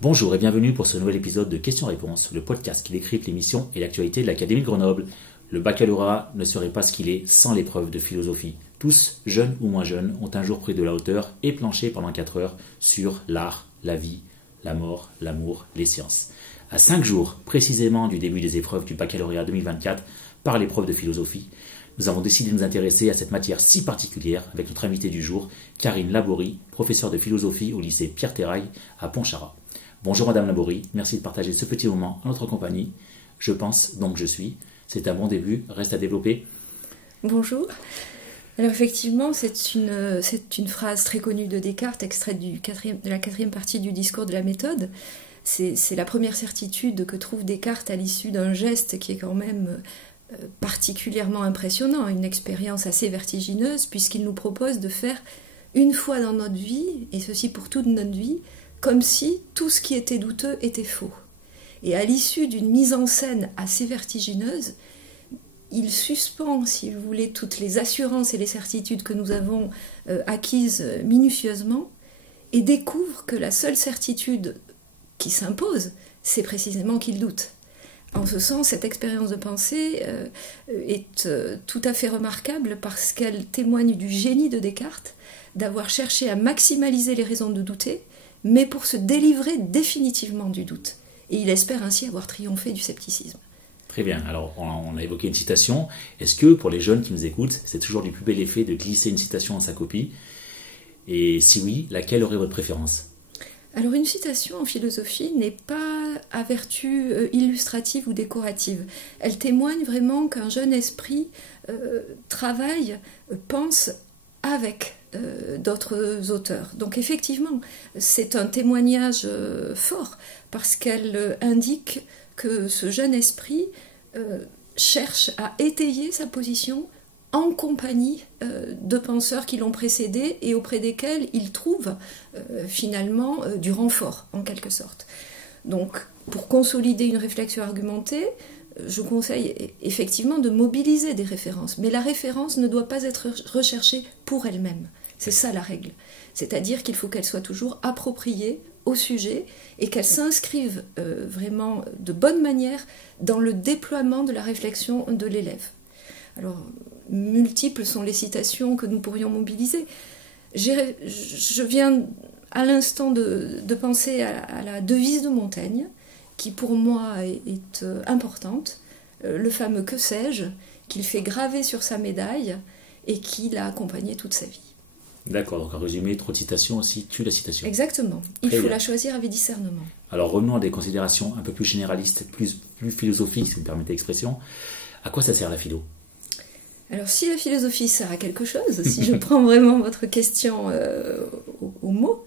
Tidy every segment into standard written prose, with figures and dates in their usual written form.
Bonjour et bienvenue pour ce nouvel épisode de Questions-Réponses, le podcast qui décrypte l'émission et l'actualité de l'Académie de Grenoble. Le baccalauréat ne serait pas ce qu'il est sans l'épreuve de philosophie. Tous, jeunes ou moins jeunes, ont un jour pris de la hauteur et planché pendant 4 heures sur l'art, la vie, la mort, l'amour, les sciences. À 5 jours précisément du début des épreuves du baccalauréat 2024 par l'épreuve de philosophie, nous avons décidé de nous intéresser à cette matière si particulière avec notre invitée du jour, Karine Laborie, professeure de philosophie au lycée Pierre-Terrail à Pontcharrat. Bonjour Madame Laborie, merci de partager ce petit moment en notre compagnie. Je pense, donc je suis. C'est un bon début, reste à développer. Bonjour. Alors effectivement, c'est une phrase très connue de Descartes, extraite de la 4e partie du discours de la méthode. C'est la première certitude que trouve Descartes à l'issue d'un geste qui est quand même particulièrement impressionnant, une expérience assez vertigineuse, puisqu'il nous propose de faire une fois dans notre vie, et ceci pour toute notre vie, comme si tout ce qui était douteux était faux. Et à l'issue d'une mise en scène assez vertigineuse, il suspend, si vous voulez, toutes les assurances et les certitudes que nous avons acquises minutieusement, et découvre que la seule certitude qui s'impose, c'est précisément qu'il doute. En ce sens, cette expérience de pensée est tout à fait remarquable parce qu'elle témoigne du génie de Descartes d'avoir cherché à maximaliser les raisons de douter, mais pour se délivrer définitivement du doute. Et il espère ainsi avoir triomphé du scepticisme. Très bien, alors on a évoqué une citation. Est-ce que pour les jeunes qui nous écoutent, c'est toujours du plus bel effet de glisser une citation dans sa copie? Et si oui, laquelle aurait votre préférence? Alors une citation en philosophie n'est pas à vertu illustrative ou décorative. Elle témoigne vraiment qu'un jeune esprit travaille, pense avec d'autres auteurs. Donc effectivement, c'est un témoignage fort parce qu'elle indique que ce jeune esprit cherche à étayer sa position en compagnie de penseurs qui l'ont précédé et auprès desquels il trouve finalement du renfort en quelque sorte. Donc pour consolider une réflexion argumentée, je conseille effectivement de mobiliser des références, mais la référence ne doit pas être recherchée pour elle-même. C'est ça la règle. C'est-à-dire qu'il faut qu'elle soit toujours appropriée au sujet et qu'elle s'inscrive vraiment de bonne manière dans le déploiement de la réflexion de l'élève. Alors, multiples sont les citations que nous pourrions mobiliser. Je viens à l'instant de penser à la devise de Montaigne, qui pour moi est importante, le fameux « que sais-je » qu'il fait graver sur sa médaille et qui l'a accompagné toute sa vie. D'accord, donc en résumé, trop de citations aussi tue la citation. Exactement, il faut la choisir avec discernement. Alors revenons à des considérations un peu plus généralistes, plus philosophiques, si vous me permettez l'expression. À quoi ça sert la philo? Alors si la philosophie sert à quelque chose, si je prends vraiment votre question au mot,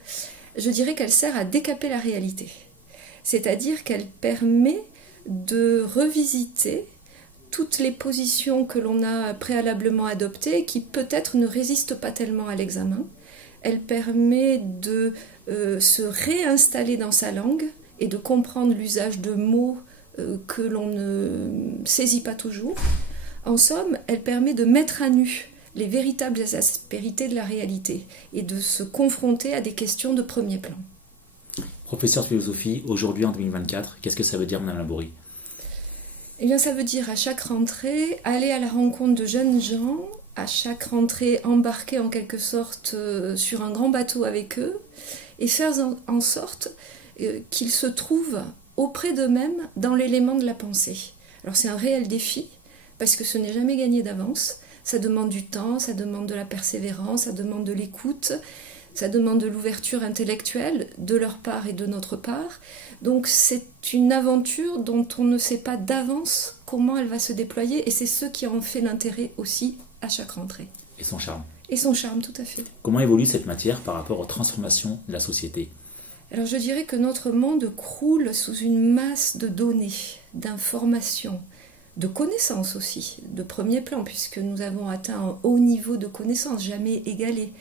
je dirais qu'elle sert à décaper la réalité. C'est-à-dire qu'elle permet de revisiter toutes les positions que l'on a préalablement adoptées qui peut-être ne résistent pas tellement à l'examen. Elle permet de se réinstaller dans sa langue et de comprendre l'usage de mots que l'on ne saisit pas toujours. En somme, elle permet de mettre à nu les véritables aspérités de la réalité et de se confronter à des questions de premier plan. Professeur de philosophie, aujourd'hui en 2024, qu'est-ce que ça veut dire, Madame Laborie? Eh bien, ça veut dire à chaque rentrée, aller à la rencontre de jeunes gens, à chaque rentrée embarquer en quelque sorte sur un grand bateau avec eux et faire en sorte qu'ils se trouvent auprès d'eux-mêmes dans l'élément de la pensée. Alors c'est un réel défi parce que ce n'est jamais gagné d'avance. Ça demande du temps, ça demande de la persévérance, ça demande de l'écoute, ça demande de l'ouverture intellectuelle de leur part et de notre part. Donc c'est une aventure dont on ne sait pas d'avance comment elle va se déployer et c'est ce qui en fait l'intérêt aussi à chaque rentrée. Et son charme. Et son charme, tout à fait. Comment évolue cette matière par rapport aux transformations de la société? Alors je dirais que notre monde croule sous une masse de données, d'informations, de connaissances aussi, de premier plan, puisque nous avons atteint un haut niveau de connaissances, jamais égalé.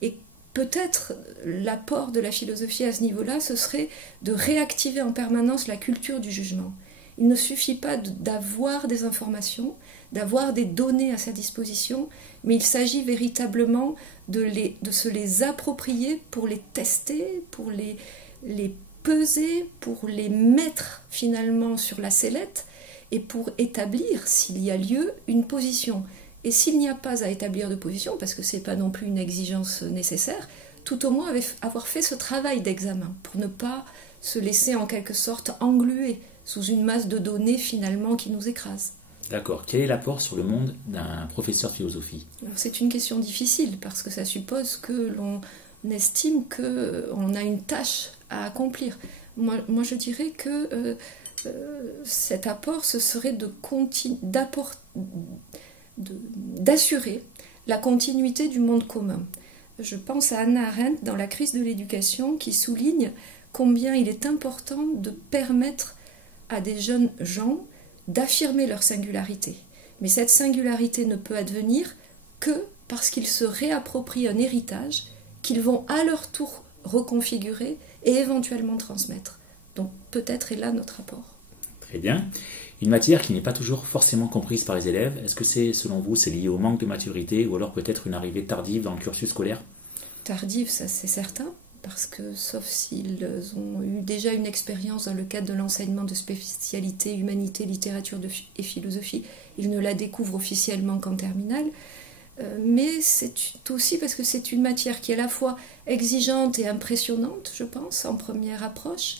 Et peut-être l'apport de la philosophie à ce niveau-là, ce serait de réactiver en permanence la culture du jugement. Il ne suffit pas d'avoir des informations, d'avoir des données à sa disposition, mais il s'agit véritablement de se les approprier pour les tester, pour les peser, pour les mettre finalement sur la sellette et pour établir, s'il y a lieu, une position. Et s'il n'y a pas à établir de position, parce que ce n'est pas non plus une exigence nécessaire, tout au moins avoir fait ce travail d'examen, pour ne pas se laisser en quelque sorte engluer sous une masse de données finalement qui nous écrase. D'accord. Quel est l'apport sur le monde d'un professeur de philosophie? Alors, c'est une question difficile, parce que ça suppose que l'on estime qu'on a une tâche à accomplir. Moi je dirais que cet apport, ce serait d'assurer la continuité du monde commun. Je pense à Hannah Arendt dans La crise de l'éducation, qui souligne combien il est important de permettre à des jeunes gens d'affirmer leur singularité. Mais cette singularité ne peut advenir que parce qu'ils se réapproprient un héritage qu'ils vont à leur tour reconfigurer et éventuellement transmettre. Donc peut-être est là notre apport. Très bien. Une matière qui n'est pas toujours forcément comprise par les élèves, est-ce que selon vous, c'est lié au manque de maturité ou alors peut-être une arrivée tardive dans le cursus scolaire? Tardive, ça c'est certain, parce que sauf s'ils ont eu déjà une expérience dans le cadre de l'enseignement de spécialité humanité, littérature et philosophie, ils ne la découvrent officiellement qu'en terminale. Mais c'est aussi parce que c'est une matière qui est à la fois exigeante et impressionnante, je pense, en première approche,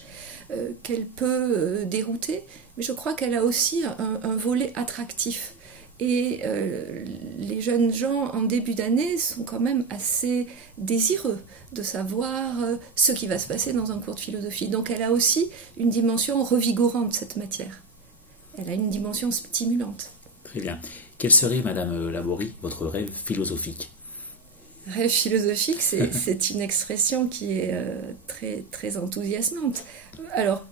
qu'elle peut dérouter, mais je crois qu'elle a aussi un volet attractif. Et les jeunes gens en début d'année sont quand même assez désireux de savoir ce qui va se passer dans un cours de philosophie. Donc elle a aussi une dimension revigorante, cette matière. Elle a une dimension stimulante. Très bien. Quel serait, Madame Laborie, votre rêve philosophique? Rêve philosophique, c'est une expression qui est très, très enthousiasmante. Alors,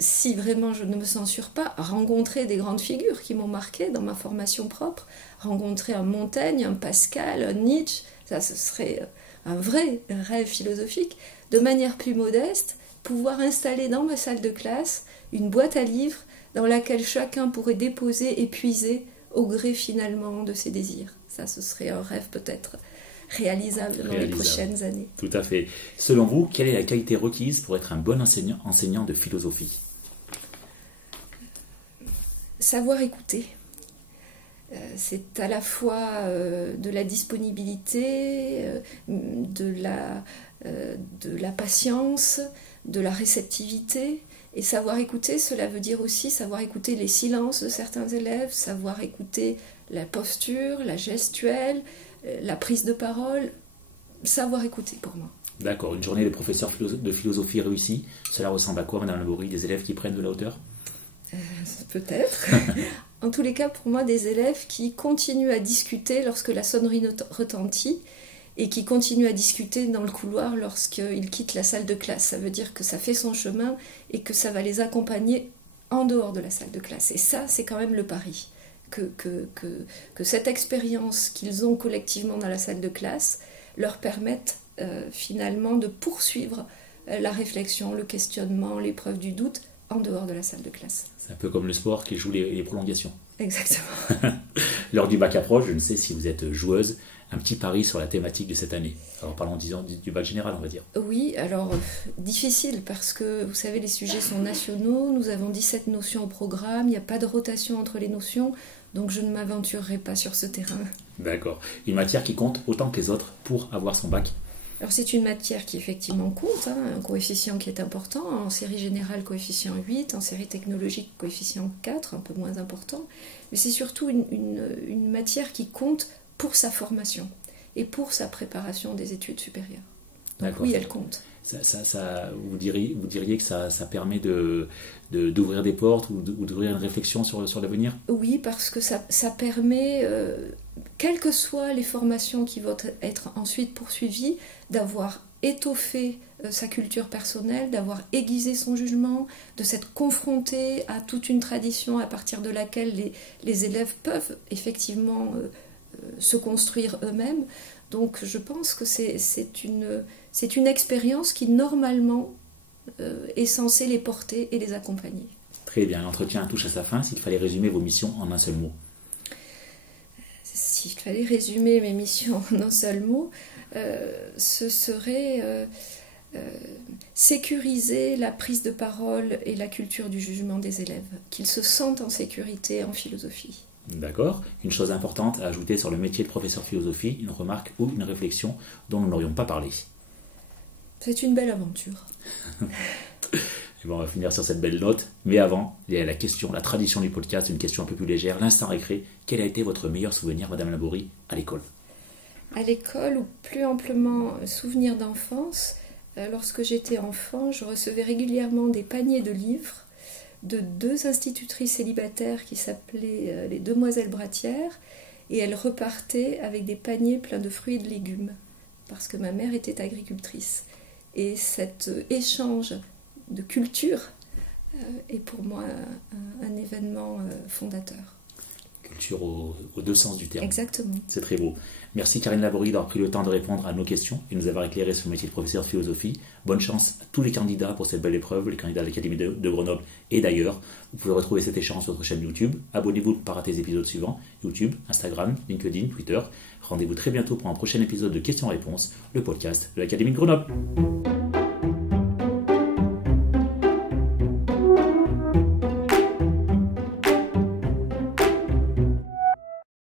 si vraiment je ne me censure pas, rencontrer des grandes figures qui m'ont marqué dans ma formation propre, rencontrer un Montaigne, un Pascal, un Nietzsche, ça ce serait un vrai rêve philosophique. De manière plus modeste, pouvoir installer dans ma salle de classe une boîte à livres dans laquelle chacun pourrait déposer et puiser au gré finalement de ses désirs. Ça, ce serait un rêve peut-être réalisable dans les prochaines années. Tout à fait. Selon vous, quelle est la qualité requise pour être un bon enseignant de philosophie? Savoir écouter. C'est à la fois de la disponibilité, de la patience, de la réceptivité. Et savoir écouter, cela veut dire aussi savoir écouter les silences de certains élèves, savoir écouter la posture, la gestuelle, la prise de parole, savoir écouter pour moi. D'accord. Une journée de professeur de philosophie réussie, cela ressemble à quoi, Madame Laborie? Des élèves qui prennent de la hauteur? Peut-être. En tous les cas, pour moi, des élèves qui continuent à discuter lorsque la sonnerie retentit et qui continuent à discuter dans le couloir lorsqu'ils quittent la salle de classe. Ça veut dire que ça fait son chemin et que ça va les accompagner en dehors de la salle de classe. Et ça, c'est quand même le pari. Que cette expérience qu'ils ont collectivement dans la salle de classe leur permette finalement de poursuivre la réflexion, le questionnement, l'épreuve du doute en dehors de la salle de classe. C'est un peu comme le sport qui joue les prolongations. Exactement. Lors du bac approche, je ne sais si vous êtes joueuse, un petit pari sur la thématique de cette année. Alors parlons disons du bac général, on va dire. Oui, alors difficile parce que vous savez, les sujets sont nationaux, nous avons 17 notions au programme, il n'y a pas de rotation entre les notions, donc je ne m'aventurerai pas sur ce terrain. D'accord. Une matière qui compte autant que les autres pour avoir son bac? Alors c'est une matière qui effectivement compte, un coefficient qui est important, en série générale coefficient 8, en série technologique coefficient 4, un peu moins important, mais c'est surtout une matière qui compte pour sa formation et pour sa préparation des études supérieures. Donc oui, elle compte. Vous diriez que ça permet d'ouvrir des portes ou d'ouvrir une réflexion sur l'avenir? Oui, parce que ça permet, quelles que soient les formations qui vont être ensuite poursuivies, d'avoir étoffé sa culture personnelle, d'avoir aiguisé son jugement, de s'être confronté à toute une tradition à partir de laquelle les élèves peuvent effectivement se construire eux-mêmes. Donc je pense que c'est une expérience qui normalement est censée les porter et les accompagner. Très bien, l'entretien touche à sa fin. S'il fallait résumer vos missions en un seul mot? S'il fallait résumer mes missions en un seul mot, ce serait sécuriser la prise de parole et la culture du jugement des élèves, qu'ils se sentent en sécurité en philosophie. D'accord. Une chose importante à ajouter sur le métier de professeur de philosophie, une remarque ou une réflexion dont nous n'aurions pas parlé. C'est une belle aventure. Et bon, on va finir sur cette belle note. Mais avant, il y a la question, la tradition du podcast, une question un peu plus légère, l'instant récré. Quel a été votre meilleur souvenir, Madame Laborie, à l'école? À l'école, ou plus amplement souvenir d'enfance, lorsque j'étais enfant, je recevais régulièrement des paniers de livres de 2 institutrices célibataires qui s'appelaient les Demoiselles Bratières, et elles repartaient avec des paniers pleins de fruits et de légumes, parce que ma mère était agricultrice. Et cet échange de culture est pour moi un événement fondateur. Culture aux 2 sens du terme. Exactement. C'est très beau. Merci Karine Laborie d'avoir pris le temps de répondre à nos questions et nous avoir éclairé sur le métier de professeur de philosophie. Bonne chance à tous les candidats pour cette belle épreuve, les candidats de l'Académie de Grenoble et d'ailleurs. Vous pouvez retrouver cet échange sur notre chaîne YouTube. Abonnez-vous pour ne pas rater les épisodes suivants. YouTube, Instagram, LinkedIn, Twitter. Rendez-vous très bientôt pour un prochain épisode de Questions-Réponses, le podcast de l'Académie de Grenoble.